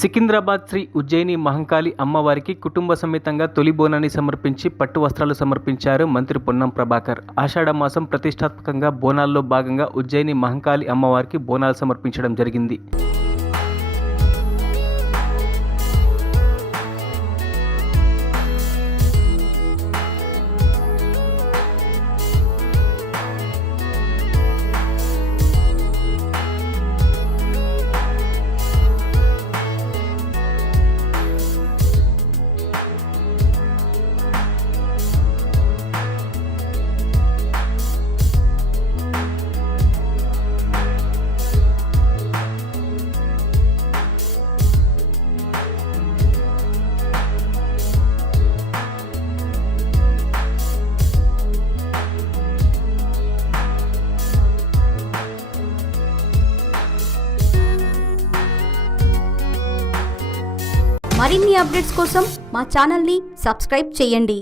సికింద్రాబాద్ శ్రీ ఉజ్జయిని మహంకాళి అమ్మవారికి కుటుంబ సమేతంగా తొలి బోనాన్ని సమర్పించి పట్టు వస్త్రాలు సమర్పించారు మంత్రి పొన్నం ప్రభాకర్. ఆషాఢ మాసం ప్రతిష్టాత్మకంగా బోనాల్లో భాగంగా ఉజ్జయిని మహంకాళి అమ్మవారికి బోనాలు సమర్పించడం జరిగింది. మరిన్ని అప్డేట్స్ కోసం మా ఛానల్ని సబ్స్క్రైబ్ చేయండి.